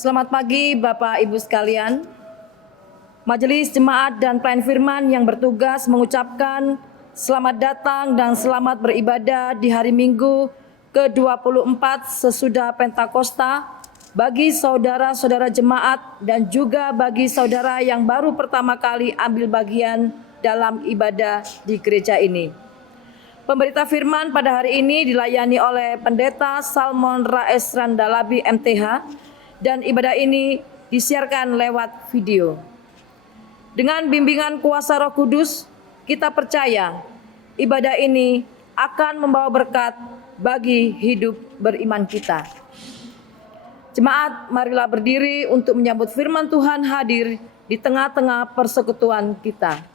Selamat pagi Bapak Ibu sekalian. Majelis Jemaat dan Pelayan Firman yang bertugas mengucapkan selamat datang dan selamat beribadah di hari Minggu ke-24 sesudah Pentakosta bagi saudara-saudara jemaat dan juga bagi saudara yang baru pertama kali ambil bagian dalam ibadah di gereja ini. Pemberita firman pada hari ini dilayani oleh Pendeta Salmon Raes Randalabi MTH dan ibadah ini disiarkan lewat video. Dengan bimbingan kuasa Roh Kudus, kita percaya ibadah ini akan membawa berkat bagi hidup beriman kita. Jemaat, marilah berdiri untuk menyambut firman Tuhan hadir di tengah-tengah persekutuan kita.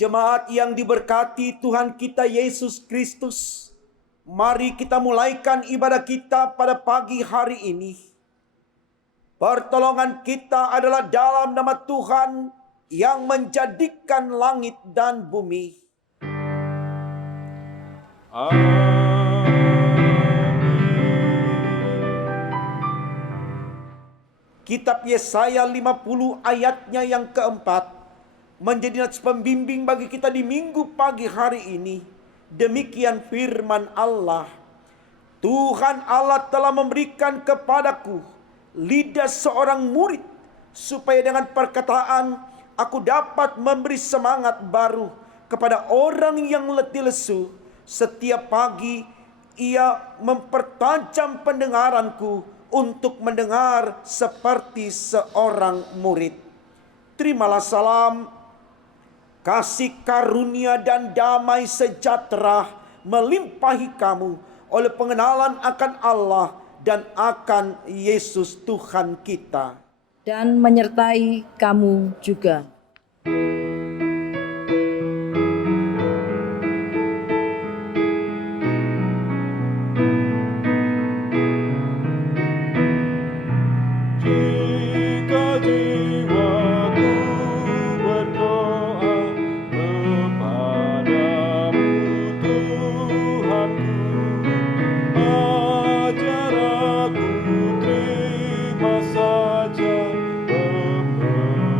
Jemaat yang diberkati Tuhan kita Yesus Kristus, mari kita mulaikan ibadah kita pada pagi hari ini. Pertolongan kita adalah dalam nama Tuhan yang menjadikan langit dan bumi. Amin. Kitab Yesaya 50 ayatnya yang keempat menjadi nats pembimbing bagi kita di minggu pagi hari ini. Demikian firman Allah. Tuhan Allah telah memberikan kepadaku lidah seorang murid, supaya dengan perkataan aku dapat memberi semangat baru kepada orang yang letih lesu. Setiap pagi ia mempertajam pendengaranku untuk mendengar seperti seorang murid. Terimalah salam, kasih karunia dan damai sejahtera melimpahi kamu oleh pengenalan akan Allah dan akan Yesus Tuhan kita. Dan menyertai kamu juga. Ajar aku terima saja pemberian.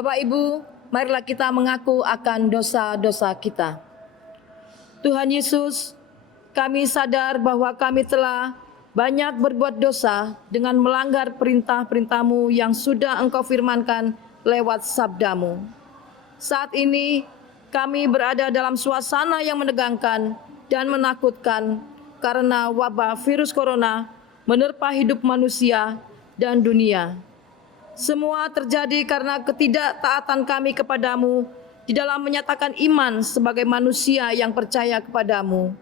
Bapak Ibu, marilah kita mengaku akan dosa-dosa kita. Tuhan Yesus, kami sadar bahwa kami telah banyak berbuat dosa dengan melanggar perintah-perintah-Mu yang sudah Engkau firmankan lewat sabda-Mu. Saat ini kami berada dalam suasana yang menegangkan dan menakutkan karena wabah virus corona menerpa hidup manusia dan dunia. Semua terjadi karena ketidaktaatan kami kepadamu di dalam menyatakan iman sebagai manusia yang percaya kepadamu.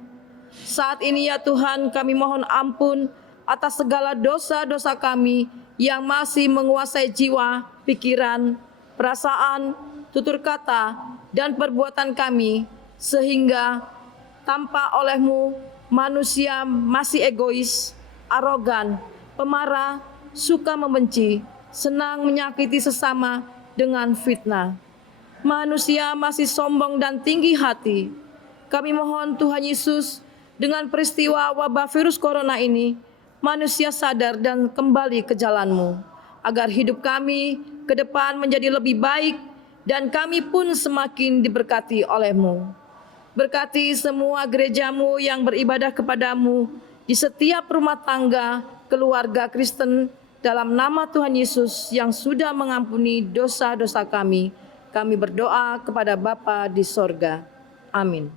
Saat ini ya Tuhan, kami mohon ampun atas segala dosa-dosa kami yang masih menguasai jiwa, pikiran, perasaan, tutur kata, dan perbuatan kami, sehingga tanpa oleh-Mu manusia masih egois, arogan, pemarah, suka membenci, senang menyakiti sesama dengan fitnah. Manusia masih sombong dan tinggi hati. Kami mohon Tuhan Yesus, dengan peristiwa wabah virus corona ini, manusia sadar dan kembali ke jalan-Mu, agar hidup kami ke depan menjadi lebih baik dan kami pun semakin diberkati oleh-Mu. Berkati semua gereja-Mu yang beribadah kepadamu di setiap rumah tangga, keluarga Kristen, dalam nama Tuhan Yesus yang sudah mengampuni dosa-dosa kami. Kami berdoa kepada Bapa di sorga. Amin.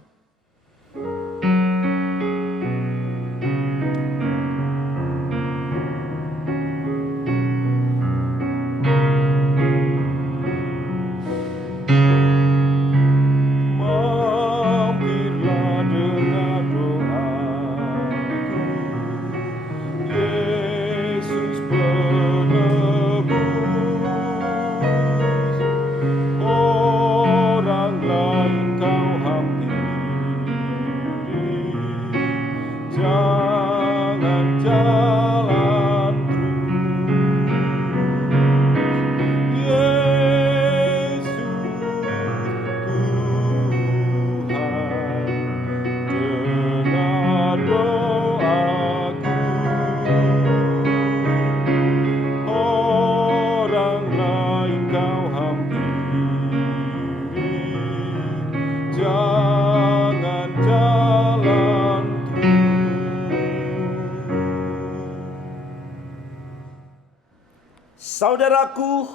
Saudaraku,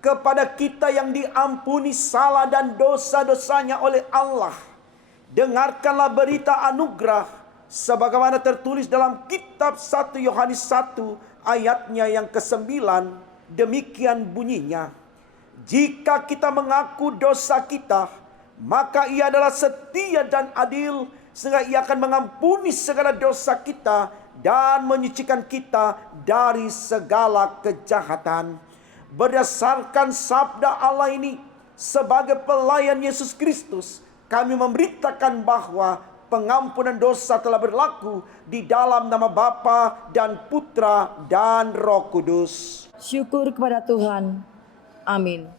kepada kita yang diampuni salah dan dosa-dosanya oleh Allah, dengarkanlah berita anugerah sebagaimana tertulis dalam kitab 1 Yohanes 1 ayatnya yang ke-9. Demikian bunyinya, jika kita mengaku dosa kita, maka Ia adalah setia dan adil, sehingga Ia akan mengampuni segala dosa kita dan menyucikan kita dari segala kejahatan. Berdasarkan sabda Allah ini, sebagai pelayan Yesus Kristus, kami memberitakan bahwa pengampunan dosa telah berlaku di dalam nama Bapa dan Putra dan Roh Kudus. Syukur kepada Tuhan. Amin.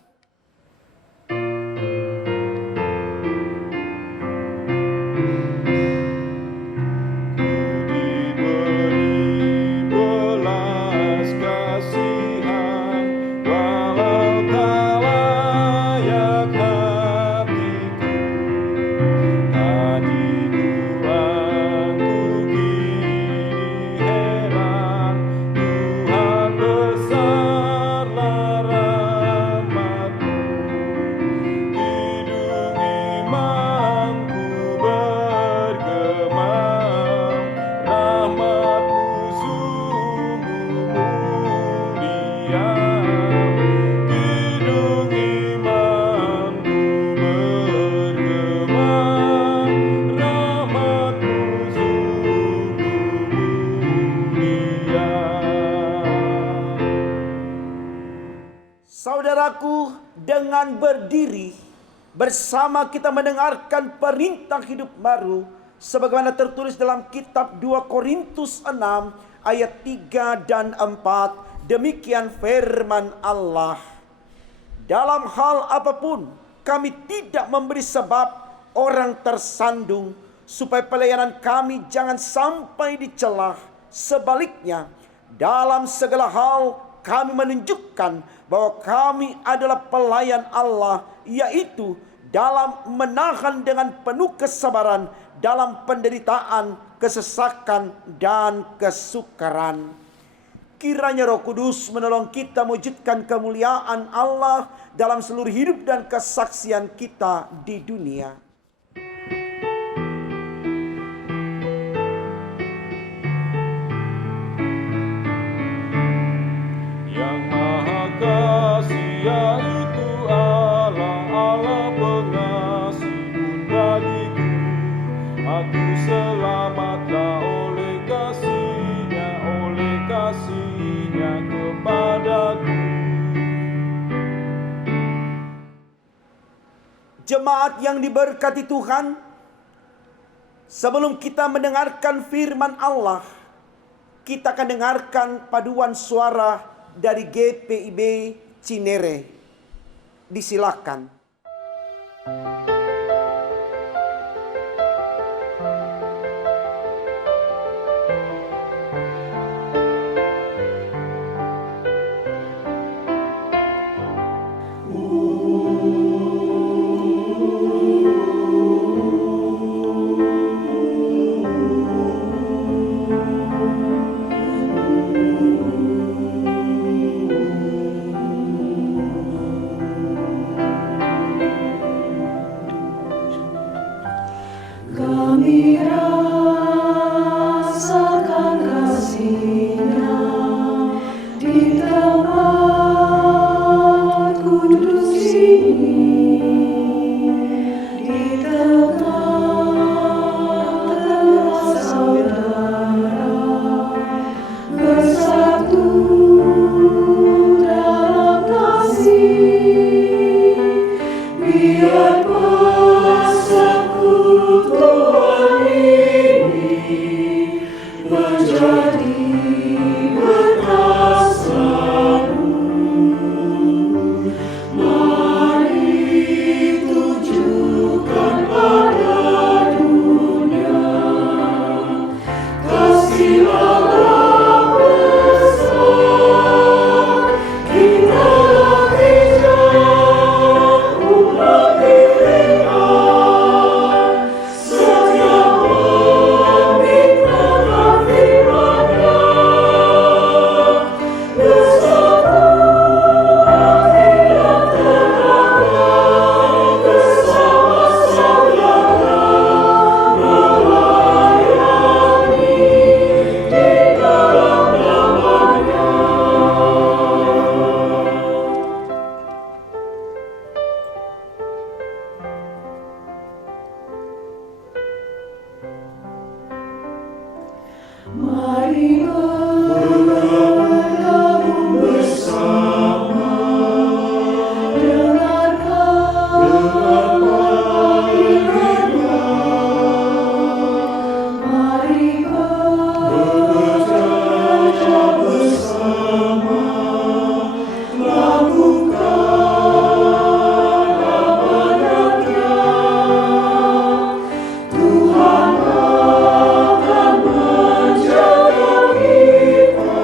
Saudaraku, dengan berdiri bersama kita mendengarkan perintah hidup baru sebagaimana tertulis dalam kitab 2 Korintus 6 ayat 3 dan 4. Demikian firman Allah. Dalam hal apapun kami tidak memberi sebab orang tersandung, supaya pelayanan kami jangan sampai dicela. Sebaliknya, dalam segala hal kami menunjukkan bahwa kami adalah pelayan Allah, yaitu dalam menahan dengan penuh kesabaran dalam penderitaan, kesesakan, dan kesukaran. Kiranya Roh Kudus menolong kita mewujudkan kemuliaan Allah dalam seluruh hidup dan kesaksian kita di dunia. Yang Maha Kasih yaitu Allah, Allah pengasih pun bagiku. Aku selamatlah oleh kasihnya kepadaku. Jemaat yang diberkati Tuhan, sebelum kita mendengarkan firman Allah, kita akan dengarkan paduan suara dari GPIB Cinere. Disilakan. Kami rasakan kasih-Nya di tempat kudus ini, di tengah-tengah saudara bersatu dalam kasih. Biar persekutuan ini menjadi berkat selalu. Mari tunjukkan pada dunia kasih Allah besar. Kita latih umat pilihan, setia memikirkan firman-Nya, bersatu hati dan tenaga, bersama saudara melayani di dalam nama-Nya. Mari bergabung bersama, dengarkan firman. Mari bekerja bersama, lakukan amanat-Nya. Tuhan akan menjaga kita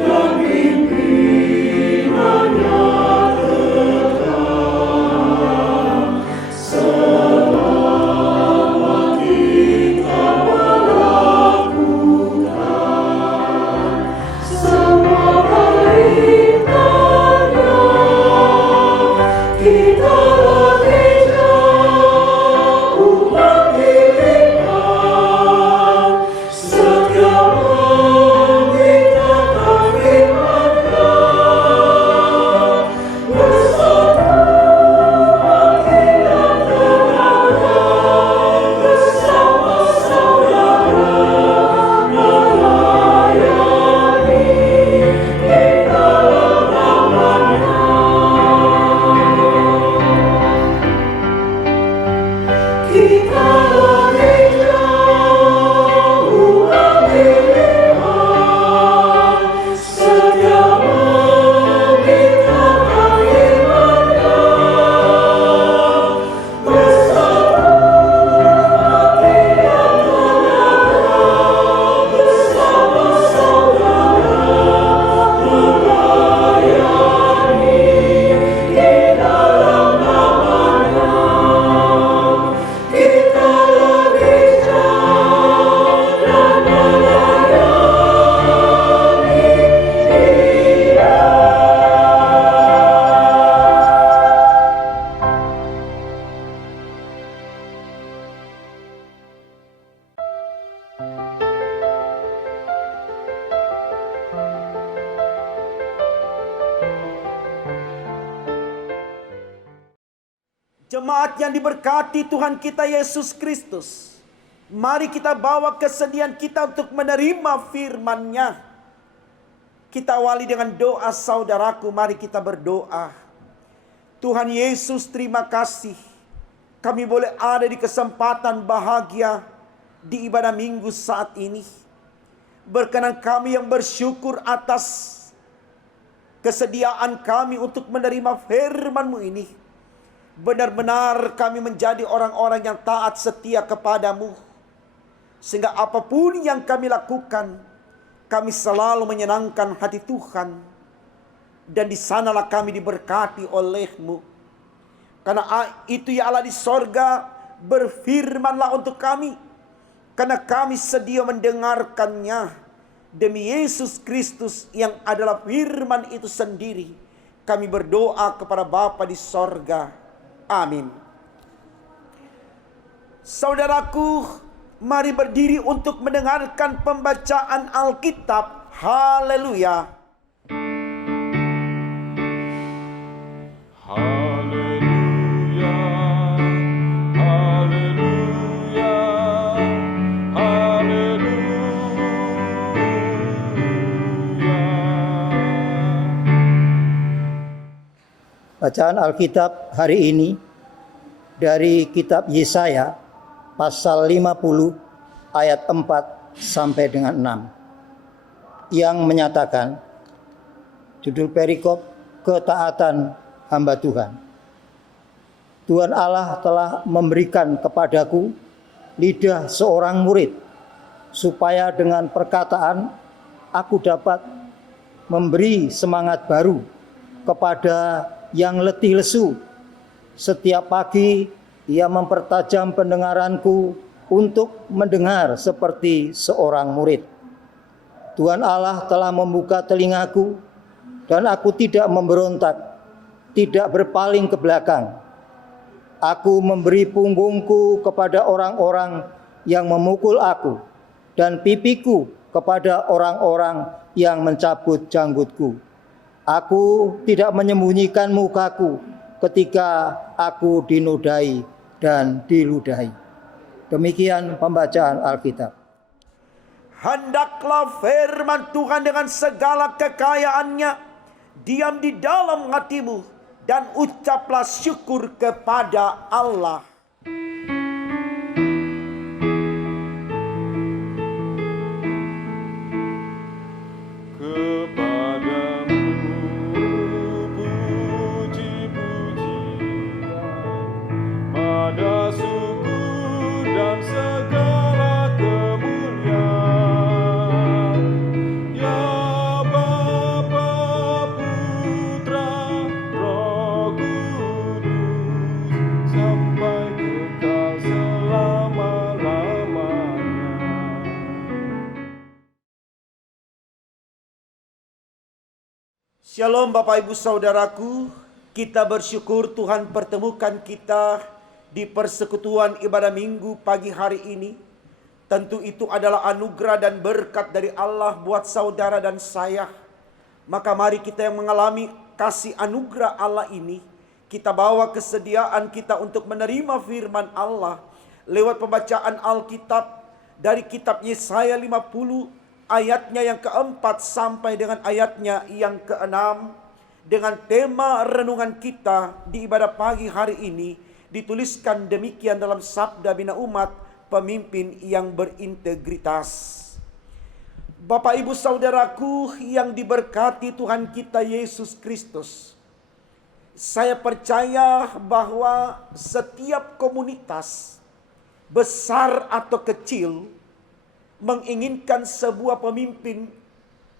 dan pimpinannya tetap selama kita melakukan semua perintah-Nya. Kita latih umat pilihan, setia memikirkan firman-Nya, bersatu hati dan tenaga, bersama saudara melayani di dalam nama-Nya. Kita latih umat pilihan, setia memikirkan firman-Nya, bersatu hati dan tenaga, bersama saudara melayani Jemaat yang diberkati Tuhan kita Yesus Kristus, mari kita bawa kesedihan kita untuk menerima firman-Nya. Kita awali dengan doa, saudaraku, mari kita berdoa. Tuhan Yesus, terima kasih. Kami boleh ada di kesempatan bahagia di ibadah minggu saat ini. Berkenan kami yang bersyukur atas kesediaan kami untuk menerima firman-Mu ini. Benar-benar kami menjadi orang-orang yang taat setia kepadamu. Sehingga apapun yang kami lakukan, kami selalu menyenangkan hati Tuhan. Dan di sanalah kami diberkati oleh-Mu. Karena itu ya Allah di sorga, berfirmanlah untuk kami. Karena kami sedia mendengarkannya. Demi Yesus Kristus yang adalah firman itu sendiri, kami berdoa kepada Bapa di sorga. Amin. Saudaraku, mari berdiri untuk mendengarkan pembacaan Alkitab. Haleluya. Haleluya, haleluya, haleluya. Bacaan Alkitab hari ini dari kitab Yesaya pasal 50 ayat 4 sampai dengan 6 yang menyatakan, judul perikop, ketaatan hamba Tuhan. Tuhan Allah telah memberikan kepadaku lidah seorang murid, supaya dengan perkataan aku dapat memberi semangat baru kepada yang letih lesu. Setiap pagi ia mempertajam pendengaranku untuk mendengar seperti seorang murid. Tuhan Allah telah membuka telingaku dan aku tidak memberontak, tidak berpaling ke belakang. Aku memberi punggungku kepada orang-orang yang memukul aku dan pipiku kepada orang-orang yang mencabut janggutku. Aku tidak menyembunyikan mukaku ketika aku dinodai dan diludahi. Demikian pembacaan Alkitab. Hendaklah firman Tuhan dengan segala kekayaannya diam di dalam hatimu, dan ucaplah syukur kepada Allah. Kepadamu puji-pujian, pada syukur dan segala kemuliaan, ya Bapa, Putra, Roh Kudus, sampai kekal selama-lamanya. Shalom Bapak Ibu Saudaraku, kita bersyukur Tuhan pertemukan kita di persekutuan ibadah minggu pagi hari ini. Tentu itu adalah anugerah dan berkat dari Allah buat saudara dan saya. Maka mari kita yang mengalami kasih anugerah Allah ini, kita bawa kesediaan kita untuk menerima firman Allah lewat pembacaan Alkitab dari kitab Yesaya 50 ayatnya yang keempat sampai dengan ayatnya yang keenam, dengan tema renungan kita di ibadah pagi hari ini dituliskan demikian dalam Sabda Bina Umat, pemimpin yang berintegritas. Bapak Ibu Saudaraku yang diberkati Tuhan kita Yesus Kristus, saya percaya bahwa setiap komunitas besar atau kecil menginginkan sebuah pemimpin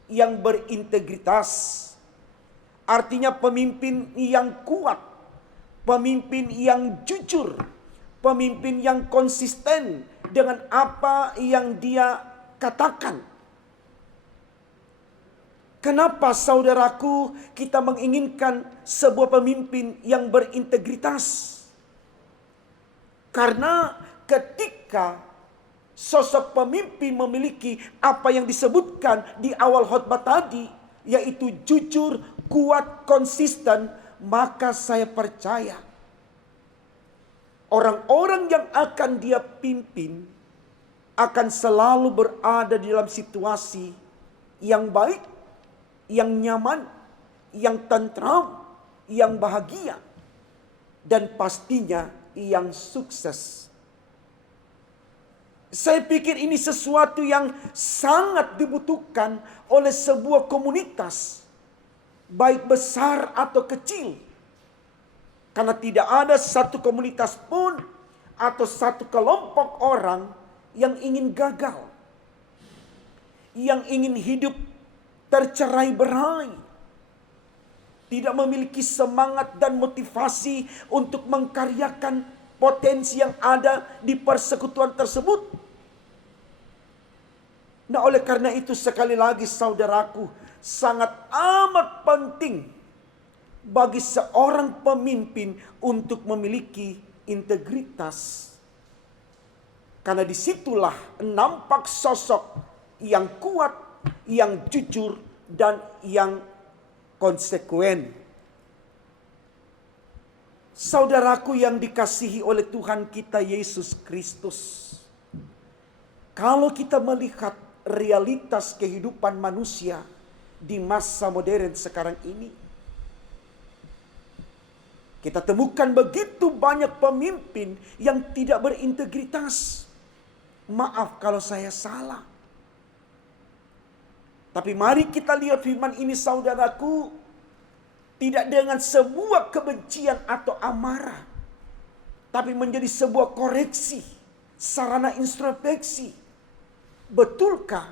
yang berintegritas. Artinya pemimpin yang kuat, pemimpin yang jujur, pemimpin yang konsisten dengan apa yang dia katakan. Kenapa saudaraku kita menginginkan sebuah pemimpin yang berintegritas? Karena ketika sosok pemimpin memiliki apa yang disebutkan di awal khotbah tadi, yaitu jujur, kuat, konsisten, maka saya percaya Orang-orang yang akan dia pimpin akan selalu berada di dalam situasi yang baik, yang nyaman, yang tentram, yang bahagia, dan pastinya yang sukses. Saya pikir ini sesuatu yang sangat dibutuhkan oleh sebuah komunitas, baik besar atau kecil. Karena tidak ada satu komunitas pun atau satu kelompok orang yang ingin gagal, yang ingin hidup tercerai-berai, tidak memiliki semangat dan motivasi untuk mengkaryakan potensi yang ada di persekutuan tersebut. Nah, oleh karena itu sekali lagi saudaraku, sangat amat penting bagi seorang pemimpin untuk memiliki integritas. Karena disitulah nampak sosok yang kuat, yang jujur, dan yang konsekuen. Saudaraku yang dikasihi oleh Tuhan kita Yesus Kristus, kalau kita melihat realitas kehidupan manusia di masa modern sekarang ini, kita temukan begitu banyak pemimpin yang tidak berintegritas. Maaf kalau saya salah. Tapi mari kita lihat firman ini saudaraku, tidak dengan sebuah kebencian atau amarah, tapi menjadi sebuah koreksi, sarana introspeksi. Betulkah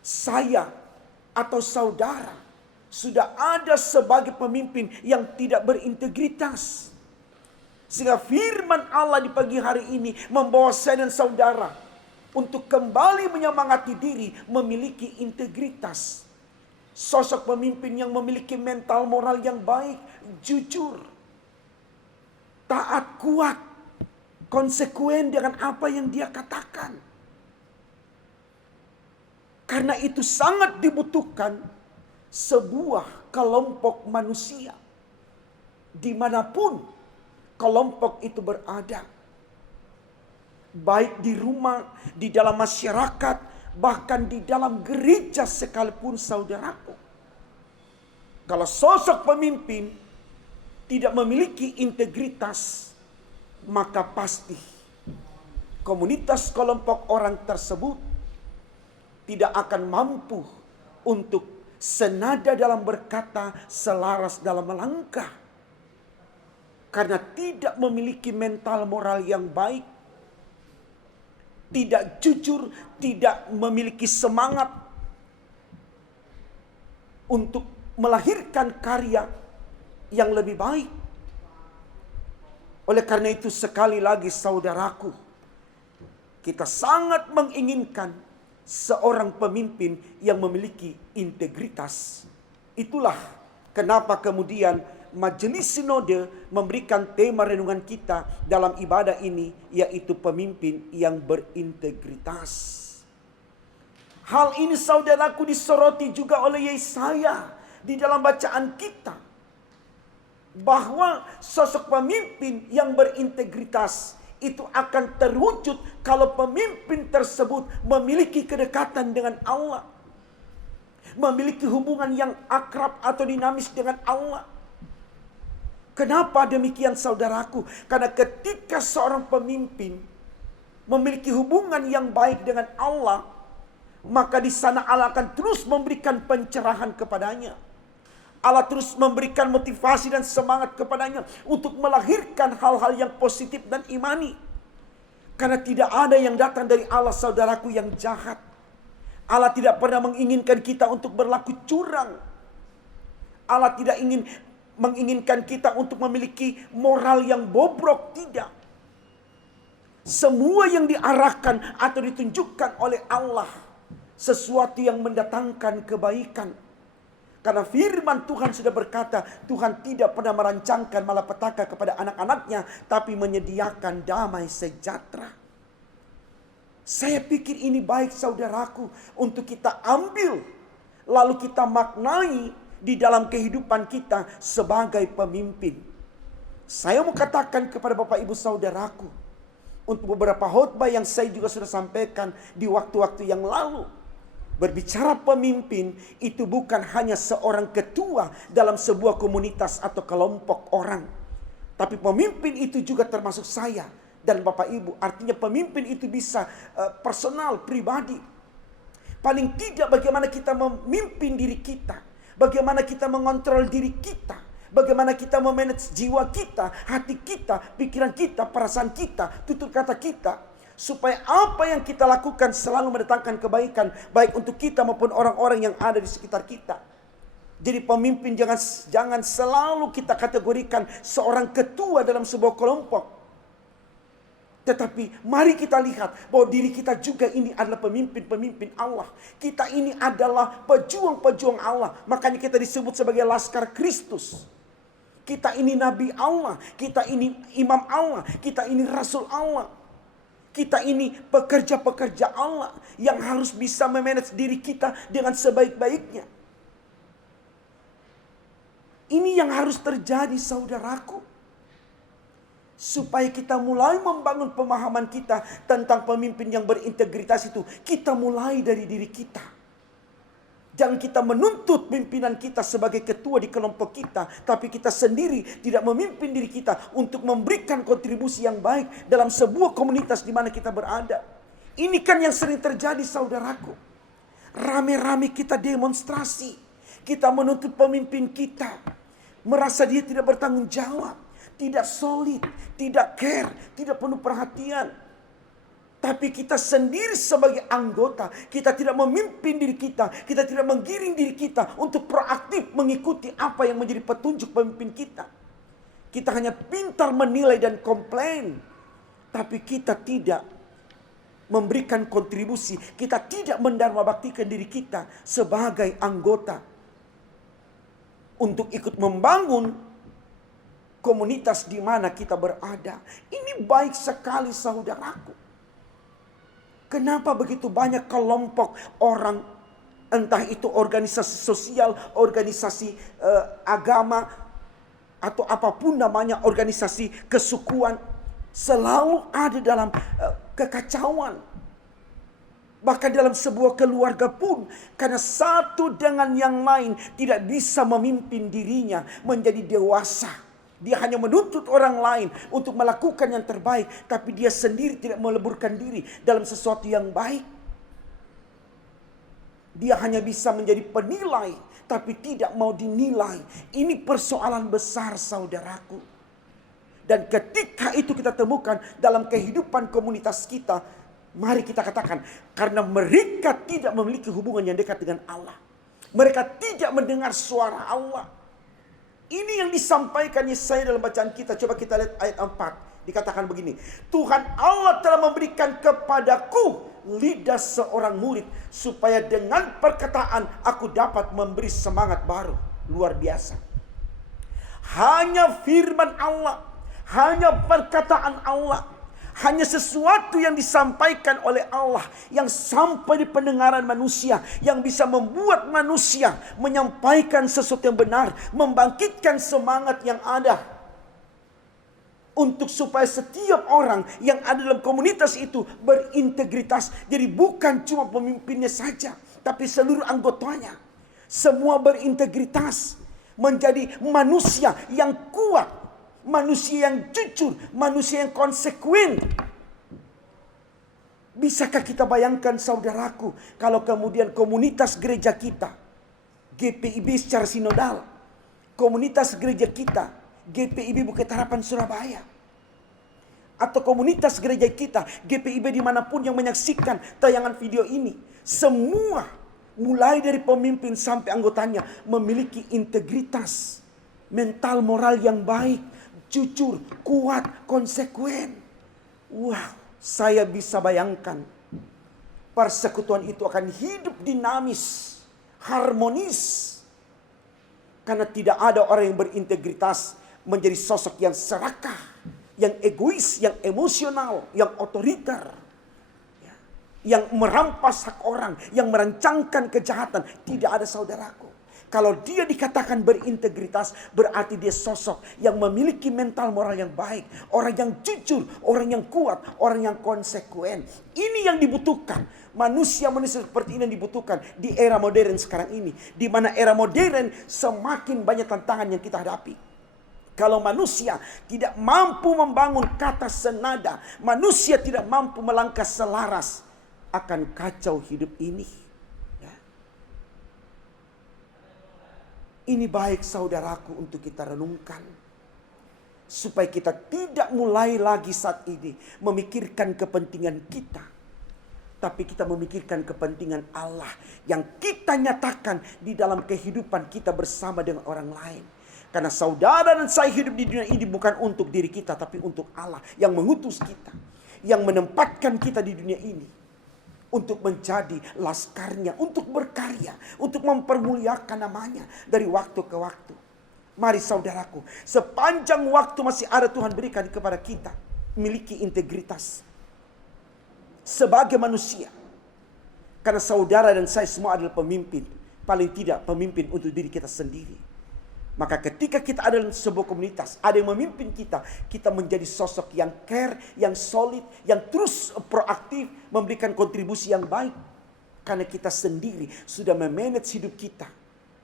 saya atau saudara sudah ada sebagai pemimpin yang tidak berintegritas? Sehingga firman Allah di pagi hari ini membawa saya dan saudara untuk kembali menyemangati diri memiliki integritas. Sosok pemimpin yang memiliki mental moral yang baik, jujur, taat, kuat, konsekuen dengan apa yang dia katakan. Karena itu sangat dibutuhkan sebuah kelompok manusia, dimanapun kelompok itu berada. Baik di rumah, di dalam masyarakat, bahkan di dalam gereja sekalipun saudaraku. Kalau sosok pemimpin tidak memiliki integritas, maka pasti komunitas kelompok orang tersebut tidak akan mampu untuk senada dalam berkata, selaras dalam melangkah. Karena tidak memiliki mental moral yang baik, tidak jujur, tidak memiliki semangat untuk melahirkan karya yang lebih baik. Oleh karena itu sekali lagi saudaraku, kita sangat menginginkan seorang pemimpin yang memiliki integritas. Itulah kenapa kemudian Majelis Sinode memberikan tema renungan kita dalam ibadah ini, yaitu pemimpin yang berintegritas. Hal ini saudaraku disoroti juga oleh Yesaya di dalam bacaan kita, bahwa sosok pemimpin yang berintegritas itu akan terwujud kalau pemimpin tersebut memiliki kedekatan dengan Allah, memiliki hubungan yang akrab atau dinamis dengan Allah. Kenapa demikian saudaraku? Karena ketika seorang pemimpin memiliki hubungan yang baik dengan Allah, maka di sana Allah akan terus memberikan pencerahan kepadanya. Allah terus memberikan motivasi dan semangat kepadanya untuk melahirkan hal-hal yang positif dan imani. Karena tidak ada yang datang dari Allah saudaraku yang jahat. Allah tidak pernah menginginkan kita untuk berlaku curang. Allah tidak menginginkan kita untuk memiliki moral yang bobrok, tidak. Semua yang diarahkan atau ditunjukkan oleh Allah sesuatu yang mendatangkan kebaikan. Karena firman Tuhan sudah berkata, Tuhan tidak pernah merancangkan malapetaka kepada anak-anaknya, tapi menyediakan damai sejahtera. Saya pikir ini baik saudaraku untuk kita ambil, lalu kita maknai di dalam kehidupan kita sebagai pemimpin. Saya mau katakan kepada Bapak Ibu Saudaraku, untuk beberapa khotbah yang saya juga sudah sampaikan di waktu-waktu yang lalu. Berbicara pemimpin itu bukan hanya seorang ketua dalam sebuah komunitas atau kelompok orang. Tapi pemimpin itu juga termasuk saya dan Bapak Ibu. Artinya pemimpin itu bisa personal, pribadi. Paling tidak bagaimana kita memimpin diri kita. Bagaimana kita mengontrol diri kita. Bagaimana kita memanage jiwa kita, hati kita, pikiran kita, perasaan kita, tutur kata kita. Supaya apa yang kita lakukan selalu mendatangkan kebaikan. Baik untuk kita maupun orang-orang yang ada di sekitar kita. Jadi pemimpin jangan selalu kita kategorikan seorang ketua dalam sebuah kelompok. Tetapi mari kita lihat bahwa diri kita juga ini adalah pemimpin-pemimpin Allah. Kita ini adalah pejuang-pejuang Allah. Makanya kita disebut sebagai Laskar Kristus. Kita ini Nabi Allah, kita ini Imam Allah, kita ini Rasul Allah. Kita ini pekerja-pekerja Allah yang harus bisa memanage diri kita dengan sebaik-baiknya. Ini yang harus terjadi saudaraku. Supaya kita mulai membangun pemahaman kita tentang pemimpin yang berintegritas itu. Kita mulai dari diri kita. Jangan kita menuntut pimpinan kita sebagai ketua di kelompok kita. Tapi kita sendiri tidak memimpin diri kita untuk memberikan kontribusi yang baik dalam sebuah komunitas di mana kita berada. Ini kan yang sering terjadi saudaraku. Rame-rame kita demonstrasi. Kita menuntut pemimpin kita. Merasa dia tidak bertanggung jawab. Tidak solid, tidak care, tidak penuh perhatian. Tapi kita sendiri sebagai anggota, kita tidak memimpin diri kita. Kita tidak menggiring diri kita untuk proaktif mengikuti apa yang menjadi petunjuk pemimpin kita. Kita hanya pintar menilai dan komplain. Tapi kita tidak memberikan kontribusi. Kita tidak mendharma baktikan diri kita sebagai anggota. Untuk ikut membangun komunitas di mana kita berada. Ini baik sekali saudaraku. Kenapa begitu banyak kelompok orang, entah itu organisasi sosial, organisasi agama, atau apapun namanya, organisasi kesukuan, selalu ada dalam kekacauan. Bahkan dalam sebuah keluarga pun, karena satu dengan yang lain tidak bisa memimpin dirinya menjadi dewasa. Dia hanya menuntut orang lain untuk melakukan yang terbaik. Tapi dia sendiri tidak meleburkan diri dalam sesuatu yang baik. Dia hanya bisa menjadi penilai. Tapi tidak mau dinilai. Ini persoalan besar saudaraku. Dan ketika itu kita temukan dalam kehidupan komunitas kita. Mari kita katakan. Karena mereka tidak memiliki hubungan yang dekat dengan Allah. Mereka tidak mendengar suara Allah. Ini yang disampaikan Yesaya dalam bacaan kita. Coba kita lihat ayat 4. Dikatakan begini. Tuhan Allah telah memberikan kepadaku lidah seorang murid. Supaya dengan perkataan aku dapat memberi semangat baru. Luar biasa. Hanya firman Allah. Hanya perkataan Allah. Hanya sesuatu yang disampaikan oleh Allah. Yang sampai di pendengaran manusia. Yang bisa membuat manusia menyampaikan sesuatu yang benar. Membangkitkan semangat yang ada. Untuk supaya setiap orang yang ada dalam komunitas itu berintegritas. Jadi bukan cuma pemimpinnya saja. Tapi seluruh anggotanya. Semua berintegritas. Menjadi manusia yang kuat. Manusia yang jujur, manusia yang konsekuen. Bisakah kita bayangkan saudaraku, kalau kemudian komunitas gereja kita, GPIB secara sinodal, komunitas gereja kita, GPIB Bukit Harapan Surabaya, atau komunitas gereja kita, GPIB dimanapun yang menyaksikan tayangan video ini, semua mulai dari pemimpin sampai anggotanya memiliki integritas, mental moral yang baik, jujur, kuat, konsekuen. Wow, saya bisa bayangkan persekutuan itu akan hidup dinamis, harmonis. Karena tidak ada orang yang berintegritas menjadi sosok yang serakah, yang egois, yang emosional, yang otoriter, yang merampas hak orang, yang merancangkan kejahatan. Tidak ada saudaraku. Kalau dia dikatakan berintegritas, berarti dia sosok yang memiliki mental moral yang baik. Orang yang jujur, orang yang kuat, orang yang konsekuen. Ini yang dibutuhkan. Manusia-manusia seperti ini yang dibutuhkan di era modern sekarang ini. Di mana era modern semakin banyak tantangan yang kita hadapi. Kalau manusia tidak mampu membangun kata senada, manusia tidak mampu melangkah selaras, akan kacau hidup ini. Ini baik saudaraku untuk kita renungkan. Supaya kita tidak mulai lagi saat ini memikirkan kepentingan kita. Tapi kita memikirkan kepentingan Allah yang kita nyatakan di dalam kehidupan kita bersama dengan orang lain. Karena saudara dan saya hidup di dunia ini bukan untuk diri kita, tapi untuk Allah yang mengutus kita. Yang menempatkan kita di dunia ini. Untuk menjadi laskarnya, untuk berkarya, untuk mempermuliakan namanya dari waktu ke waktu. Mari saudaraku, sepanjang waktu masih ada Tuhan berikan kepada kita, miliki integritas sebagai manusia. Karena saudara dan saya semua adalah pemimpin, paling tidak pemimpin untuk diri kita sendiri. Maka ketika kita ada dalam sebuah komunitas, ada yang memimpin kita, kita menjadi sosok yang care, yang solid, yang terus proaktif, memberikan kontribusi yang baik. Karena kita sendiri sudah memanage hidup kita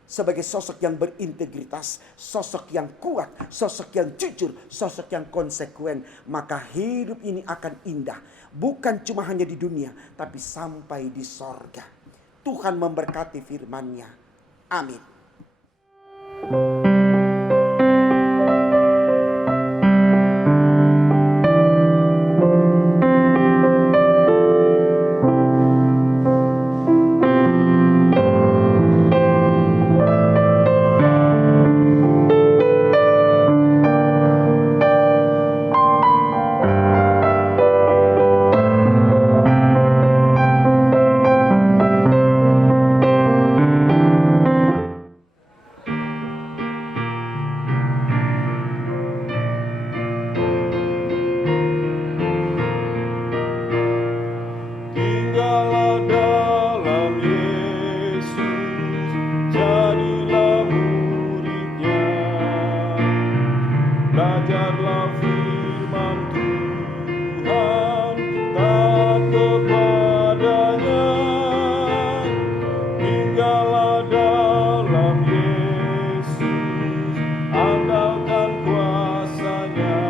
sebagai sosok yang berintegritas, sosok yang kuat, sosok yang jujur, sosok yang konsekuen. Maka hidup ini akan indah. Bukan cuma hanya di dunia, tapi sampai di sorga. Tuhan memberkati firman-Nya. Amin. Tinggallah dalam Yesus, jadilah muridnya. Belajarlah firman Tuhan, taat kepadanya. Tinggallah dalam Yesus, andalkan kuasa-Nya.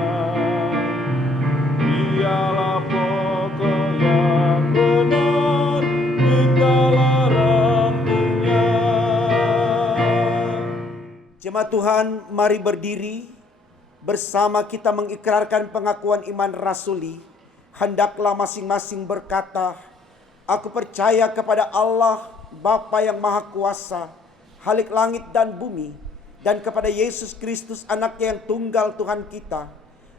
Dialah pokok yang benar, tinggallah rantingnya. Jemaat Tuhan, mari berdiri. Bersama kita mengikrarkan pengakuan iman rasuli. Hendaklah masing-masing berkata, aku percaya kepada Allah, Bapa yang Maha Kuasa, Khalik langit dan bumi, dan kepada Yesus Kristus, anaknya yang tunggal Tuhan kita,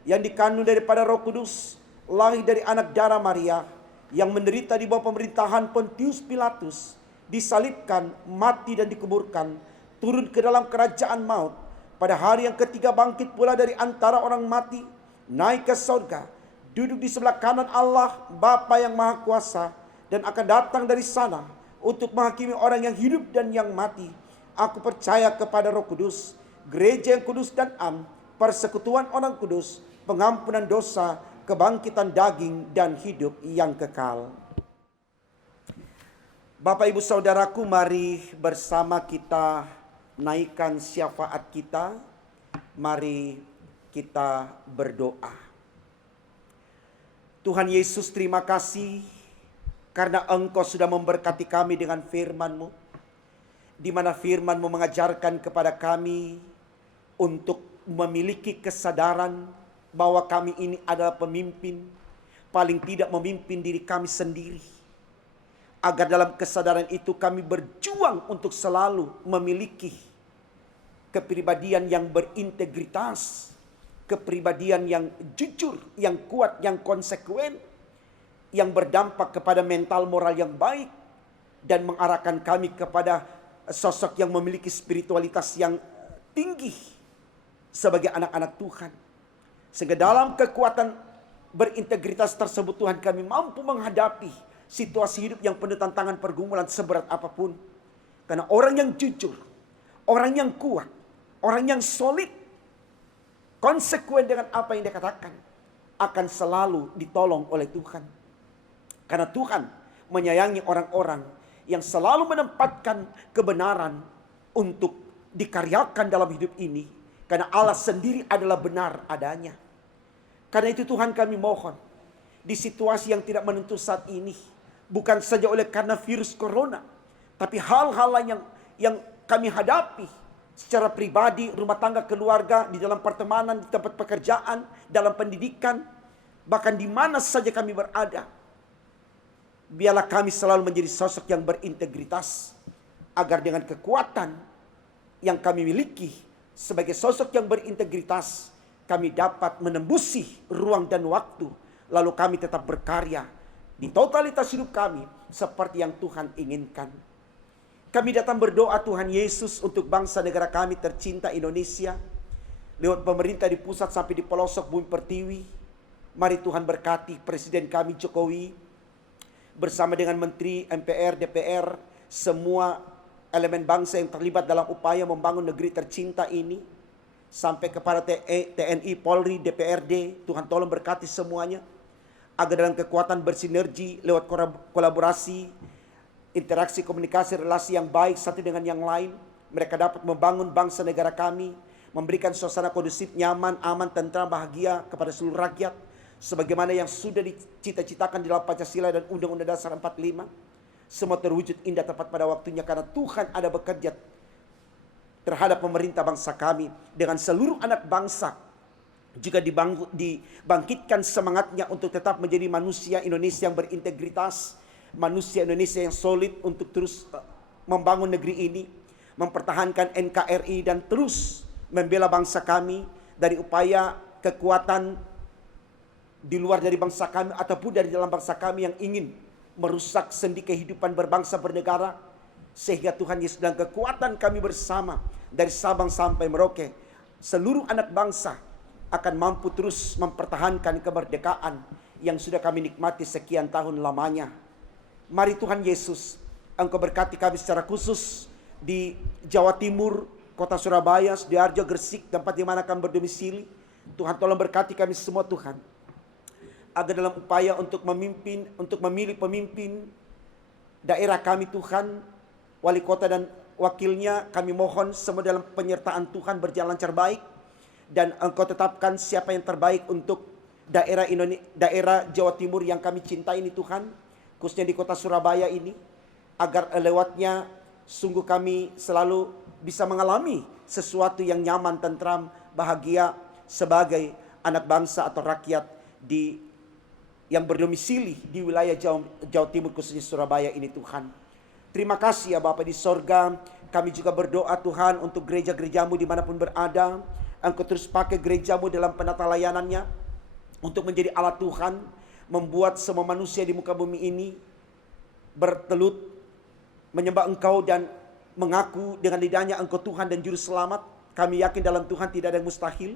yang dikandung daripada Roh Kudus, lahir dari anak darah Maria, yang menderita di bawah pemerintahan Pontius Pilatus, disalibkan, mati dan dikuburkan, turun ke dalam kerajaan maut, pada hari yang ketiga bangkit pula dari antara orang mati, naik ke surga, duduk di sebelah kanan Allah, Bapa yang Maha Kuasa, dan akan datang dari sana untuk menghakimi orang yang hidup dan yang mati. Aku percaya kepada Roh Kudus, gereja yang kudus dan am, persekutuan orang kudus, pengampunan dosa, kebangkitan daging, dan hidup yang kekal. Bapak Ibu Saudaraku, mari bersama kita naikkan syafaat kita. Mari kita berdoa. Tuhan Yesus, terima kasih karena Engkau sudah memberkati kami dengan firman-Mu, di mana firman-Mu mengajarkan kepada kami untuk memiliki kesadaran bahwa kami ini adalah pemimpin, paling tidak memimpin diri kami sendiri. Agar dalam kesadaran itu kami berjuang untuk selalu memiliki kepribadian yang berintegritas, kepribadian yang jujur, yang kuat, yang konsekuen, yang berdampak kepada mental moral yang baik, dan mengarahkan kami kepada sosok yang memiliki spiritualitas yang tinggi sebagai anak-anak Tuhan. Sehingga dalam kekuatan berintegritas tersebut Tuhan, kami mampu menghadapi situasi hidup yang penuh tantangan pergumulan seberat apapun. Karena orang yang jujur, orang yang kuat, orang yang solid, konsekuen dengan apa yang dia katakan, akan selalu ditolong oleh Tuhan. Karena Tuhan menyayangi orang-orang yang selalu menempatkan kebenaran untuk dikaryakan dalam hidup ini. Karena Allah sendiri adalah benar adanya. Karena itu Tuhan kami mohon, di situasi yang tidak menentu saat ini, bukan saja oleh karena virus corona, tapi hal-hal lain yang kami hadapi secara pribadi, rumah tangga, keluarga, di dalam pertemanan, di tempat pekerjaan, dalam pendidikan, bahkan di mana saja kami berada. Biarlah kami selalu menjadi sosok yang berintegritas, agar dengan kekuatan yang kami miliki sebagai sosok yang berintegritas, kami dapat menembusi ruang dan waktu, lalu kami tetap berkarya di totalitas hidup kami seperti yang Tuhan inginkan. Kami datang berdoa Tuhan Yesus untuk bangsa negara kami tercinta Indonesia, lewat pemerintah di pusat sampai di pelosok bumi pertiwi. Mari Tuhan berkati Presiden kami Jokowi, bersama dengan Menteri, MPR, DPR, semua elemen bangsa yang terlibat dalam upaya membangun negeri tercinta ini, sampai kepada TNI, Polri, DPRD. Tuhan tolong berkati semuanya, agar dalam kekuatan bersinergi lewat kolaborasi, interaksi, komunikasi, relasi yang baik satu dengan yang lain, mereka dapat membangun bangsa negara kami, memberikan suasana kondusif, nyaman, aman, tentram, bahagia kepada seluruh rakyat, sebagaimana yang sudah dicita-citakan di dalam Pancasila dan Undang-Undang Dasar 45. Semua terwujud indah tepat pada waktunya, karena Tuhan ada bekerja terhadap pemerintah bangsa kami. Dengan seluruh anak bangsa juga dibangkitkan semangatnya untuk tetap menjadi manusia Indonesia yang berintegritas, manusia Indonesia yang solid untuk terus membangun negeri ini, mempertahankan NKRI, dan terus membela bangsa kami dari upaya kekuatan di luar dari bangsa kami ataupun dari dalam bangsa kami yang ingin merusak sendi kehidupan berbangsa bernegara. Sehingga Tuhan Yesus dan kekuatan kami bersama dari Sabang sampai Merauke, seluruh anak bangsa akan mampu terus mempertahankan kemerdekaan yang sudah kami nikmati sekian tahun lamanya. Mari Tuhan Yesus, Engkau berkati kami secara khusus di Jawa Timur, kota Surabaya, Sidoarjo, Gresik, tempat di mana kami berdomisili. Tuhan tolong berkati kami semua Tuhan, agar dalam upaya untuk memilih pemimpin daerah kami Tuhan, wali kota dan wakilnya, kami mohon semua dalam penyertaan Tuhan berjalan lancar baik, dan Engkau tetapkan siapa yang terbaik untuk daerah Jawa Timur yang kami cintai ini Tuhan, khususnya di kota Surabaya ini, agar lewatnya sungguh kami selalu bisa mengalami sesuatu yang nyaman, tentram, bahagia sebagai anak bangsa atau rakyat yang berdomisili di wilayah Jawa Timur, khususnya Surabaya ini Tuhan. Terima kasih ya Bapa di sorga. Kami juga berdoa Tuhan untuk gereja-gerejamu dimanapun berada. Engkau terus pakai gerejamu dalam penata layanannya untuk menjadi alat Tuhan, membuat semua manusia di muka bumi ini bertelut menyembah Engkau dan mengaku dengan lidahnya Engkau Tuhan dan Juru Selamat. Kami yakin dalam Tuhan tidak ada yang mustahil.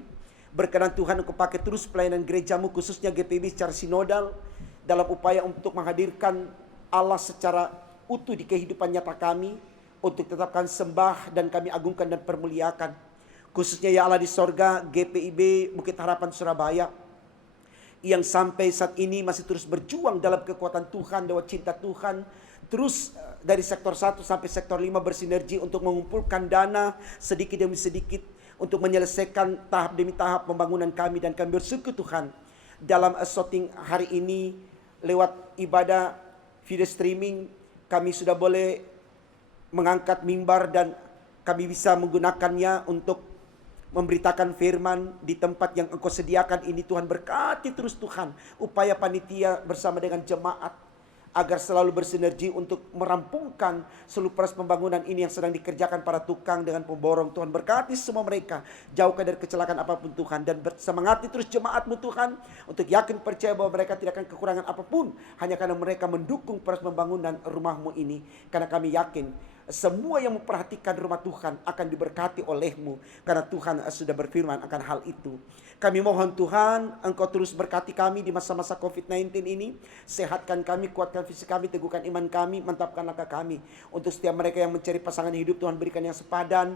Berkenan Tuhan Engkau pakai terus pelayanan gerejamu, khususnya GPIB secara sinodal, dalam upaya untuk menghadirkan Allah secara utuh di kehidupan nyata kami, untuk tetapkan sembah dan kami agungkan dan permuliakan. Khususnya ya Allah di sorga, GPIB Bukit Harapan Surabaya, yang sampai saat ini masih terus berjuang dalam kekuatan Tuhan, lewat cinta Tuhan, terus dari sektor 1 sampai sektor 5 bersinergi untuk mengumpulkan dana sedikit demi sedikit untuk menyelesaikan tahap demi tahap pembangunan kami. Dan kami bersyukur Tuhan, dalam shooting hari ini lewat ibadah video streaming, kami sudah boleh mengangkat mimbar dan kami bisa menggunakannya untuk memberitakan firman di tempat yang Engkau sediakan ini. Tuhan berkati terus Tuhan upaya panitia bersama dengan jemaat, agar selalu bersinergi untuk merampungkan seluruh proses pembangunan ini yang sedang dikerjakan para tukang dengan pemborong. Tuhan berkati semua mereka, jauhkan dari kecelakaan apapun Tuhan, dan semangati terus jemaat-Mu Tuhan untuk yakin percaya bahwa mereka tidak akan kekurangan apapun, hanya karena mereka mendukung proses pembangunan rumah-Mu ini. Karena kami yakin semua yang memperhatikan rumah Tuhan akan diberkati oleh-Mu, karena Tuhan sudah berfirman akan hal itu. Kami mohon Tuhan, Engkau terus berkati kami di masa-masa COVID-19 ini. Sehatkan kami, kuatkan fisik kami, teguhkan iman kami, mantapkan langkah kami. Untuk setiap mereka yang mencari pasangan hidup, Tuhan berikan yang sepadan.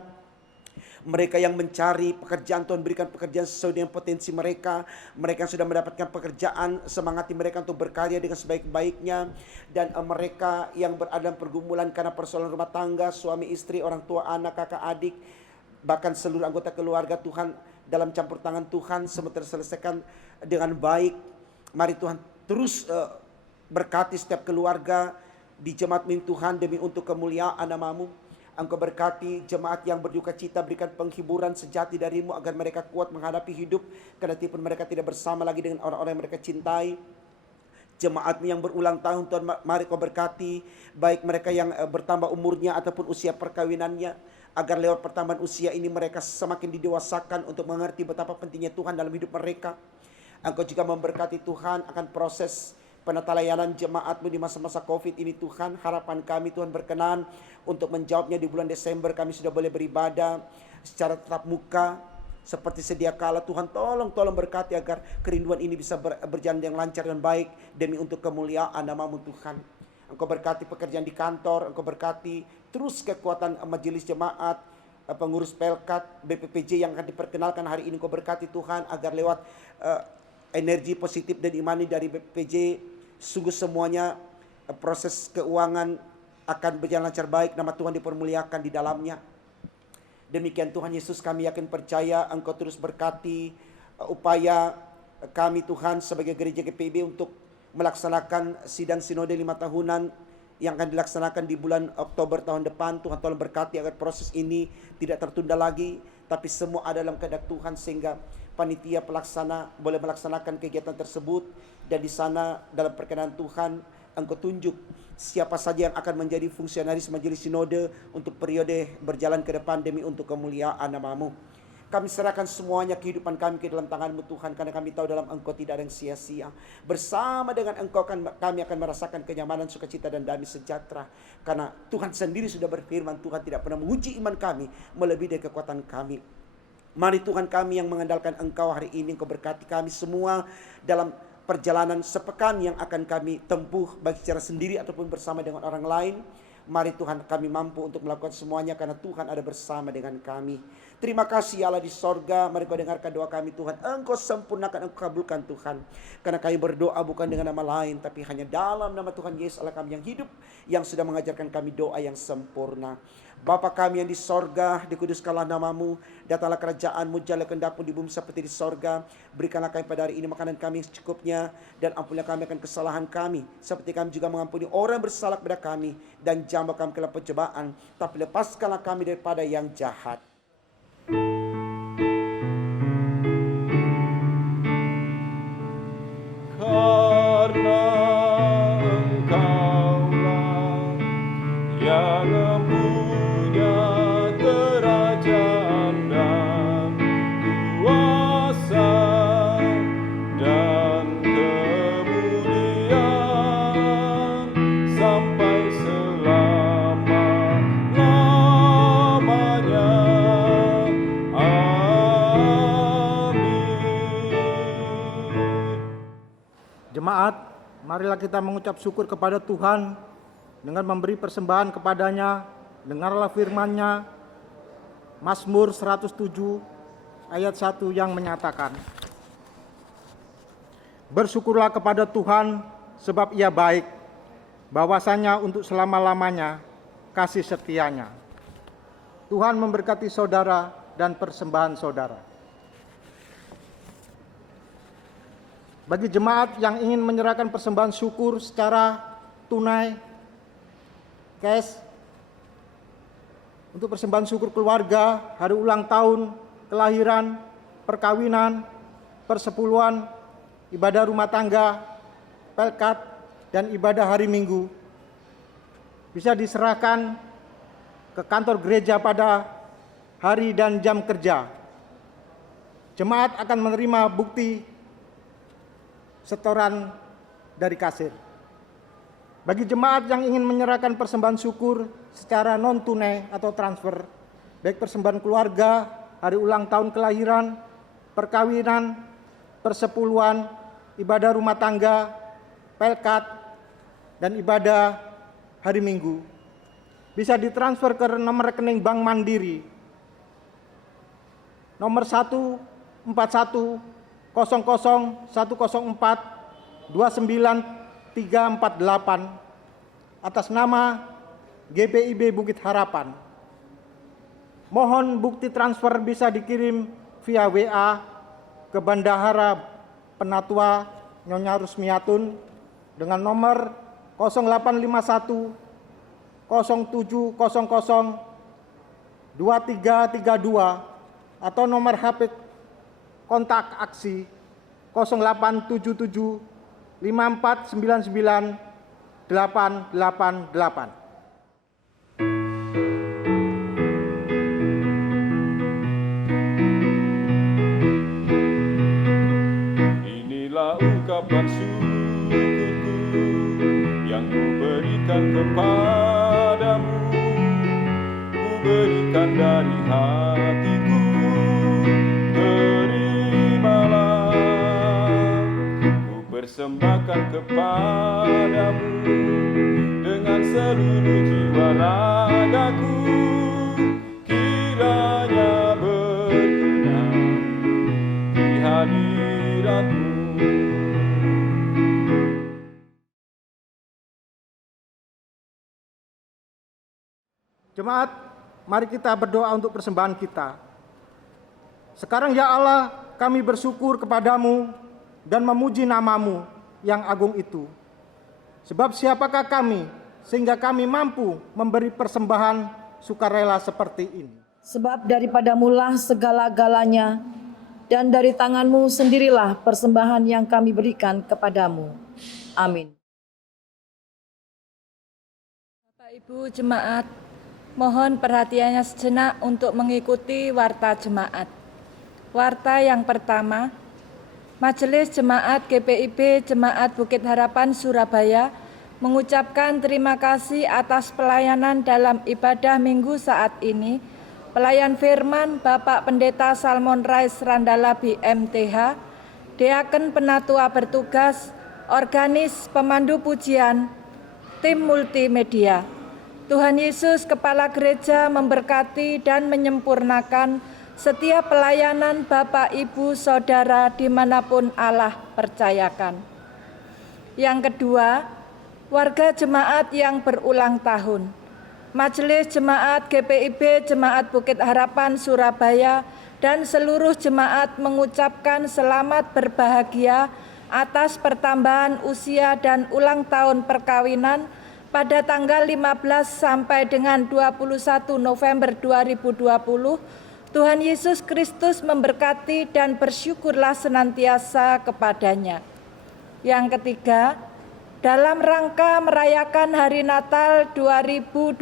Mereka yang mencari pekerjaan, Tuhan berikan pekerjaan sesuai dengan potensi mereka. Mereka yang sudah mendapatkan pekerjaan, semangati mereka untuk berkarya dengan sebaik-baiknya. Dan mereka yang berada dalam pergumulan karena persoalan rumah tangga, suami istri, orang tua, anak, kakak, adik, bahkan seluruh anggota keluarga, Tuhan dalam campur tangan Tuhan semua terselesaikan dengan baik. Mari Tuhan terus berkati setiap keluarga di jemaat milik Tuhan demi untuk kemuliaan nama-Mu. Engkau berkati jemaat yang berduka cita, berikan penghiburan sejati dari-Mu agar mereka kuat menghadapi hidup, kendati pun mereka tidak bersama lagi dengan orang-orang yang mereka cintai. Jemaat-Mu yang berulang tahun, Tuhan, mari Kau berkati, baik mereka yang bertambah umurnya ataupun usia perkawinannya, agar lewat pertambahan usia ini mereka semakin didewasakan untuk mengerti betapa pentingnya Tuhan dalam hidup mereka. Engkau juga memberkati Tuhan akan proses penata layanan jemaat-Mu di masa-masa COVID ini Tuhan. Harapan kami Tuhan berkenan untuk menjawabnya di bulan Desember. Kami sudah boleh beribadah secara tatap muka seperti sedia kala. Tuhan tolong berkati agar kerinduan ini bisa berjalan yang lancar dan baik demi untuk kemuliaan nama-Mu Tuhan. Engkau berkati pekerjaan di kantor, Engkau berkati terus kekuatan majelis jemaat, pengurus Pelkat, BPPJ yang akan diperkenalkan hari ini. Engkau berkati Tuhan agar lewat energi positif dan imani dari BPPJ, sungguh semuanya proses keuangan akan berjalan lancar baik, nama Tuhan dipermuliakan di dalamnya. Demikian Tuhan Yesus, kami yakin percaya Engkau terus berkati upaya kami Tuhan sebagai gereja GPIB untuk melaksanakan sidang sinode 5 tahunan yang akan dilaksanakan di bulan Oktober tahun depan. Tuhan tolong berkati agar proses ini tidak tertunda lagi, tapi semua ada dalam kehendak Tuhan sehingga panitia pelaksana boleh melaksanakan kegiatan tersebut. Dan di sana dalam perkenan Tuhan Engkau tunjuk siapa saja yang akan menjadi fungsionaris majelis sinode untuk periode berjalan ke depan demi untuk kemuliaan nama-Mu. Kami serahkan semuanya kehidupan kami ke dalam tangan-Mu Tuhan, karena kami tahu dalam Engkau tidak ada yang sia-sia. Bersama dengan Engkau kami akan merasakan kenyamanan, sukacita dan damai sejahtera. Karena Tuhan sendiri sudah berfirman, Tuhan tidak pernah menguji iman kami melebihi dari kekuatan kami. Mari Tuhan, kami yang mengandalkan Engkau hari ini, Engkau berkati kami semua dalam perjalanan sepekan yang akan kami tempuh, baik secara sendiri ataupun bersama dengan orang lain. Mari Tuhan, kami mampu untuk melakukan semuanya karena Tuhan ada bersama dengan kami. Terima kasih Allah di sorga. Mari Kau dengarkan doa kami Tuhan. Engkau sempurnakan, Engkau kabulkan Tuhan. Karena kami berdoa bukan dengan nama lain, tapi hanya dalam nama Tuhan Yesus Allah kami yang hidup, yang sudah mengajarkan kami doa yang sempurna. Bapa kami yang di sorga, dikuduskanlah nama-Mu, datanglah kerajaan-Mu, jalanlah kehendak-Mu di bumi seperti di sorga. Berikanlah kami pada hari ini makanan kami yang secukupnya, dan ampunilah kami akan kesalahan kami, seperti kami juga mengampuni orang bersalah kepada kami. Dan jangan bawa kami ke dalam pencobaan, tapi lepaskanlah kami daripada yang jahat. Karena Engkaulah yang mempunyai kerajaan dan kuasa dan kemuliaan sampai selama-lamanya. Jemaat, marilah kita mengucap syukur kepada Tuhan dengan memberi persembahan kepadanya. Dengarlah firman-Nya, Mazmur 107 ayat 1 yang menyatakan, bersyukurlah kepada Tuhan sebab Ia baik, bahwasanya untuk selama-lamanya kasih setia-Nya. Tuhan memberkati saudara dan persembahan saudara. Bagi jemaat yang ingin menyerahkan persembahan syukur secara tunai, cash, untuk persembahan syukur keluarga, hari ulang tahun, kelahiran, perkawinan, persepuluhan, ibadah rumah tangga, pelkat, dan ibadah hari Minggu, bisa diserahkan ke kantor gereja pada hari dan jam kerja. Jemaat akan menerima bukti setoran dari kasir. Bagi jemaat yang ingin menyerahkan persembahan syukur secara non-tunai atau transfer, baik persembahan keluarga, hari ulang tahun kelahiran, perkawinan, persepuluhan, ibadah rumah tangga, pelkat, dan ibadah hari Minggu, bisa ditransfer ke nomor rekening Bank Mandiri nomor 1410010429348 atas nama GPIB Bukit Harapan. Mohon bukti transfer bisa dikirim via WA ke Bendahara Penatua Nyonya Rusmiatun dengan nomor 0851 0700 2332 atau nomor HP kontak aksi 0877 5499 888. Inilah ungkapan syukurku yang ku berikan kepadamu, ku berikan dari hatiku, terimalah. Ku persembahkan kepadamu dengan seluruh jiwa ragaku, kiranya berkenan di hadiratmu. Jemaat, mari kita berdoa untuk persembahan kita. Sekarang ya Allah, kami bersyukur kepadamu dan memuji namamu yang agung itu. Sebab siapakah kami sehingga kami mampu memberi persembahan sukarela seperti ini. Sebab daripadamulah segala-galanya, dan dari tanganmu sendirilah persembahan yang kami berikan kepadamu. Amin. Bapak Ibu Jemaat, mohon perhatiannya sejenak untuk mengikuti warta jemaat. Warta yang pertama, Majelis Jemaat GPIB Jemaat Bukit Harapan Surabaya mengucapkan terima kasih atas pelayanan dalam ibadah minggu saat ini. Pelayan firman Bapak Pendeta Salmon Rais Randalabi MTH, Deaken Penatua bertugas, organis pemandu pujian, tim multimedia. Tuhan Yesus Kepala Gereja memberkati dan menyempurnakan setiap pelayanan Bapak, Ibu, Saudara dimanapun Allah percayakan. Yang kedua, warga jemaat yang berulang tahun. Majelis Jemaat GPIB Jemaat Bukit Harapan Surabaya dan seluruh jemaat mengucapkan selamat berbahagia atas pertambahan usia dan ulang tahun perkawinan pada tanggal 15 sampai dengan 21 November 2020. Tuhan Yesus Kristus memberkati dan bersyukurlah senantiasa kepadanya. Yang ketiga, dalam rangka merayakan Hari Natal 2020,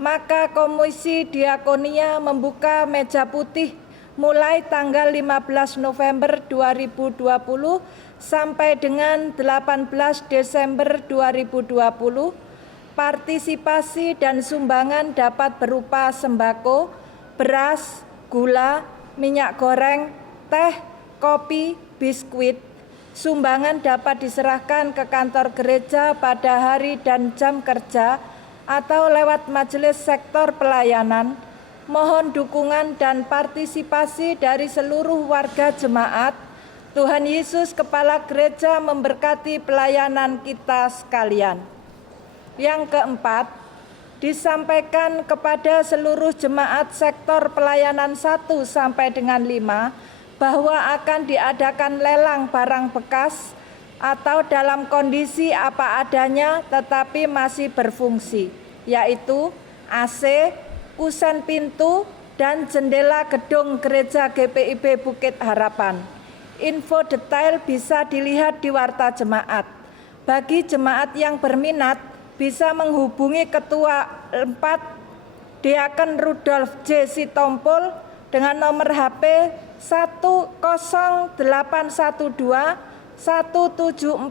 maka Komisi Diakonia membuka meja putih mulai tanggal 15 November 2020 sampai dengan 18 Desember 2020. Partisipasi dan sumbangan dapat berupa sembako, beras, gula, minyak goreng, teh, kopi, biskuit. Sumbangan dapat diserahkan ke kantor gereja pada hari dan jam kerja atau lewat majelis sektor pelayanan. Mohon dukungan dan partisipasi dari seluruh warga jemaat. Tuhan Yesus Kepala Gereja memberkati pelayanan kita sekalian. Yang keempat, disampaikan kepada seluruh jemaat sektor pelayanan 1 sampai dengan 5 bahwa akan diadakan lelang barang bekas atau dalam kondisi apa adanya tetapi masih berfungsi, yaitu AC, kusen pintu, dan jendela gedung gereja GPIB Bukit Harapan. Info detail bisa dilihat di warta jemaat. Bagi jemaat yang berminat, bisa menghubungi Ketua 4 Deaken Rudolf J. Sitompul dengan nomor HP 10812 1749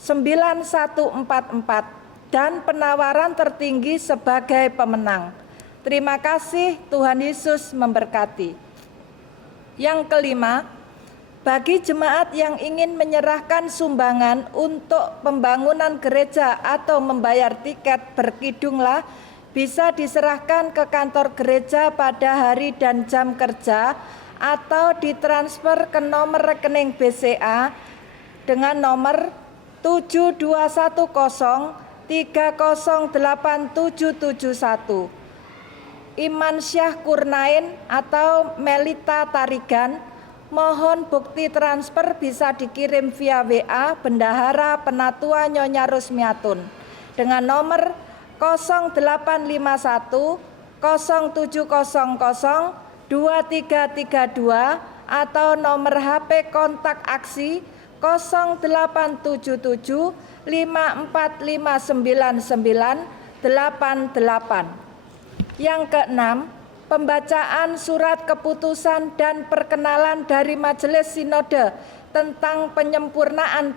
9144 dan penawaran tertinggi sebagai pemenang. Terima kasih, Tuhan Yesus memberkati. Yang kelima, bagi jemaat yang ingin menyerahkan sumbangan untuk pembangunan gereja atau membayar tiket, berkidunglah bisa diserahkan ke kantor gereja pada hari dan jam kerja atau ditransfer ke nomor rekening BCA dengan nomor 7210308771. Iman Syah Kurnain atau Melita Tarigan, mohon bukti transfer bisa dikirim via WA Bendahara Penatua Nyonya Rusmiatun dengan nomor 0851 0700 2332 atau nomor HP kontak aksi 0877 5459988. Yang keenam, pembacaan surat keputusan dan perkenalan dari Majelis Sinode tentang penyempurnaan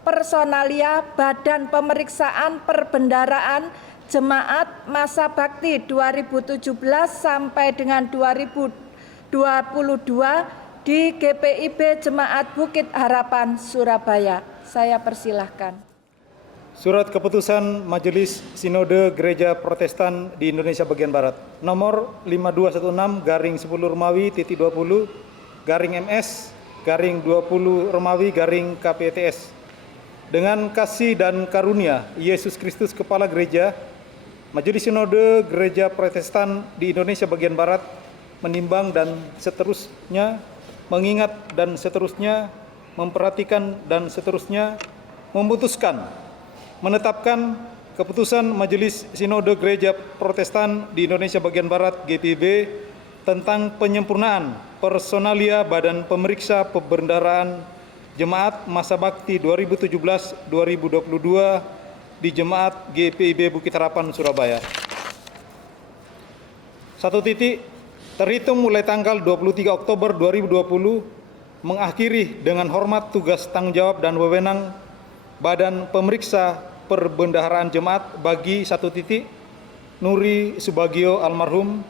personalia Badan Pemeriksaan Perbendaharaan Jemaat Masa Bakti 2017 sampai dengan 2022 di GPIB Jemaat Bukit Harapan, Surabaya. Saya persilahkan. Surat Keputusan Majelis Sinode Gereja Protestan di Indonesia Bagian Barat nomor 5216/2020/MS/20 dengan kasih dan karunia Yesus Kristus Kepala Gereja, Majelis Sinode Gereja Protestan di Indonesia Bagian Barat menimbang dan seterusnya, mengingat dan seterusnya, memperhatikan dan seterusnya, memutuskan menetapkan keputusan Majelis Sinode Gereja Protestan di Indonesia Bagian Barat GPIB tentang penyempurnaan personalia Badan Pemeriksa Perbendaharaan Jemaat Masa Bakti 2017-2022 di Jemaat GPIB Bukit Harapan, Surabaya. 1. Terhitung mulai tanggal 23 Oktober 2020 mengakhiri dengan hormat tugas tanggung jawab dan wewenang Badan Pemeriksa Perbendaharaan Jemaat bagi 1. Nuri Subagio almarhum,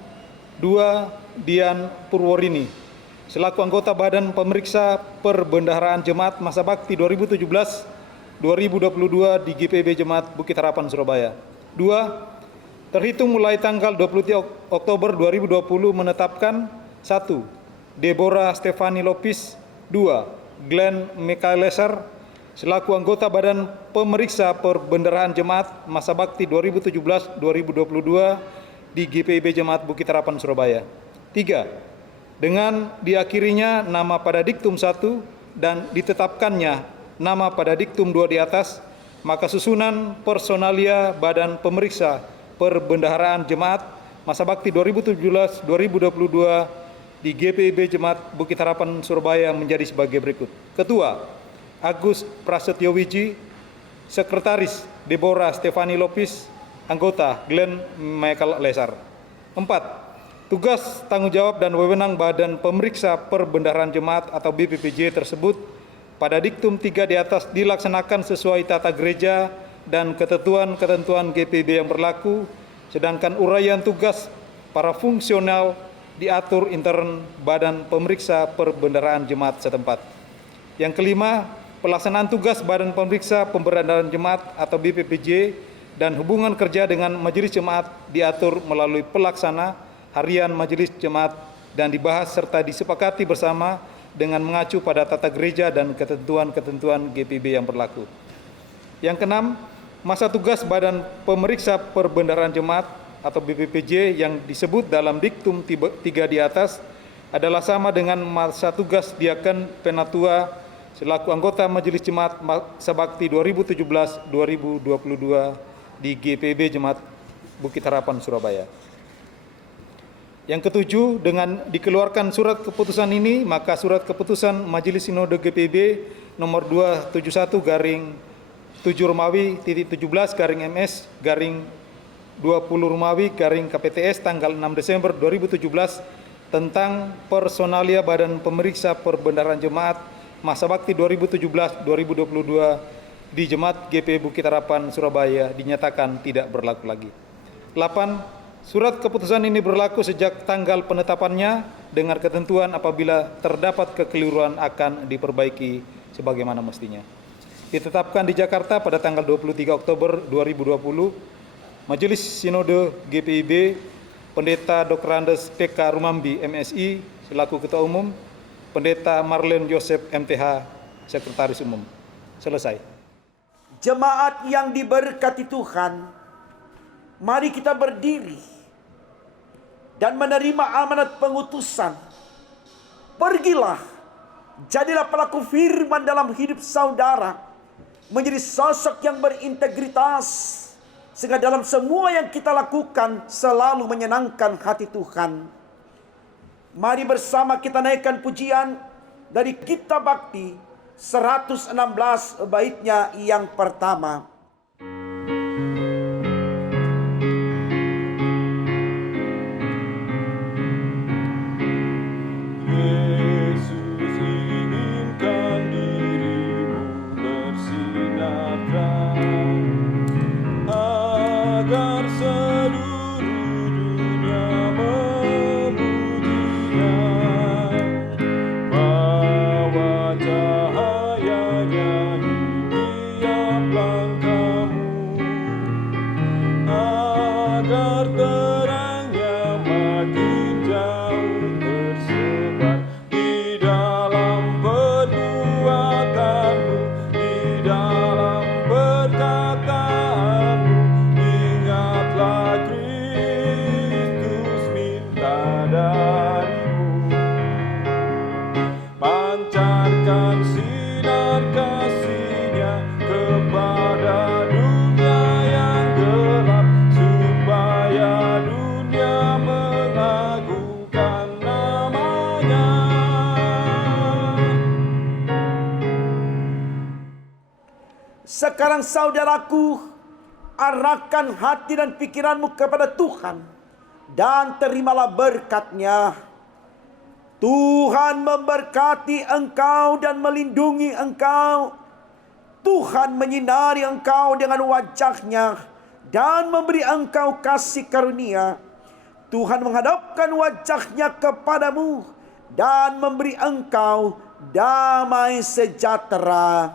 2. Dian Purworini selaku anggota Badan Pemeriksa Perbendaharaan Jemaat Masa Bakti 2017-2022 di GPIB Jemaat Bukit Harapan, Surabaya. 2. Terhitung mulai tanggal 23 Oktober 2020 menetapkan 1. Deborah Stefani Lopis, 2. Glenn Michaeleser selaku anggota Badan Pemeriksa Perbendaharaan Jemaat Masa Bakti 2017-2022 di GPIB Jemaat Bukit Harapan, Surabaya. 3. Dengan diakhirinya nama pada diktum 1 dan ditetapkannya nama pada diktum 2 di atas, maka susunan personalia Badan Pemeriksa Perbendaharaan Jemaat Masa Bakti 2017-2022 di GPIB Jemaat Bukit Harapan, Surabaya menjadi sebagai berikut. Ketua, Agus Prasetyo Wiji, Sekretaris Deborah Stefani Lopis, Anggota Glenn Michael Lesar. 4. Tugas tanggung jawab dan wewenang Badan Pemeriksa Perbendaharaan Jemaat atau BPPJ tersebut pada diktum 3 di atas dilaksanakan sesuai tata gereja dan ketentuan-ketentuan GPIB yang berlaku, sedangkan uraian tugas para fungsional diatur intern Badan Pemeriksa Perbendaharaan Jemaat setempat. Yang kelima, pelaksanaan tugas Badan Pemeriksa Pembendaharaan Jemaat atau BPPJ dan hubungan kerja dengan Majelis Jemaat diatur melalui pelaksana harian Majelis Jemaat dan dibahas serta disepakati bersama dengan mengacu pada tata gereja dan ketentuan-ketentuan GPIB yang berlaku. Yang keenam, masa tugas Badan Pemeriksa Perbendaharaan Jemaat atau BPPJ yang disebut dalam diktum 3 di atas adalah sama dengan masa tugas Diaken Penatua selaku anggota Majelis Jemaat Masa Bakti 2017-2022 di GPIB Jemaat Bukit Harapan, Surabaya. Yang ketujuh, dengan dikeluarkan surat keputusan ini, maka surat keputusan Majelis Sinode GPIB nomor 271/17/MS/20 tanggal 6 Desember 2017 tentang personalia Badan Pemeriksa Perbendaharaan Jemaat Masa Bakti 2017-2022 di Jemaat GP Bukit Harapan, Surabaya dinyatakan tidak berlaku lagi. 8. Surat keputusan ini berlaku sejak tanggal penetapannya dengan ketentuan apabila terdapat kekeliruan akan diperbaiki sebagaimana mestinya. Ditetapkan di Jakarta pada tanggal 23 Oktober 2020 Majelis Sinode GPIB, Pendeta Dr. Andes PK Rumambi MSI selaku Ketua Umum, Pendeta Marlen Joseph MTH Sekretaris Umum. Selesai. Jemaat yang diberkati Tuhan, mari kita berdiri dan menerima amanat pengutusan. Pergilah, jadilah pelaku firman dalam hidup saudara, menjadi sosok yang berintegritas, sehingga dalam semua yang kita lakukan selalu menyenangkan hati Tuhan. Mari bersama kita naikkan pujian dari Kitab Bakti 116 baitnya yang pertama. Yesus inginkan dirimu bersinar terang, agar seluruh dunia memujinya. Bawa cahayanya di tiap langkahmu, agar terangnya makin jauh tersebar di dalam perbuatanmu, di dalam perkataanmu. Ingatlah Kristus minta darimu, pancarkan sinar kasih-Nya kepada dunia yang gelap, supaya dunia mengagungkan nama-Nya. Sekarang saudaraku, arahkan hati dan pikiranmu kepada Tuhan dan terimalah berkat-Nya. Tuhan memberkati engkau dan melindungi engkau. Tuhan menyinari engkau dengan wajah-Nya dan memberi engkau kasih karunia. Tuhan menghadapkan wajah-Nya kepadamu dan memberi engkau damai sejahtera.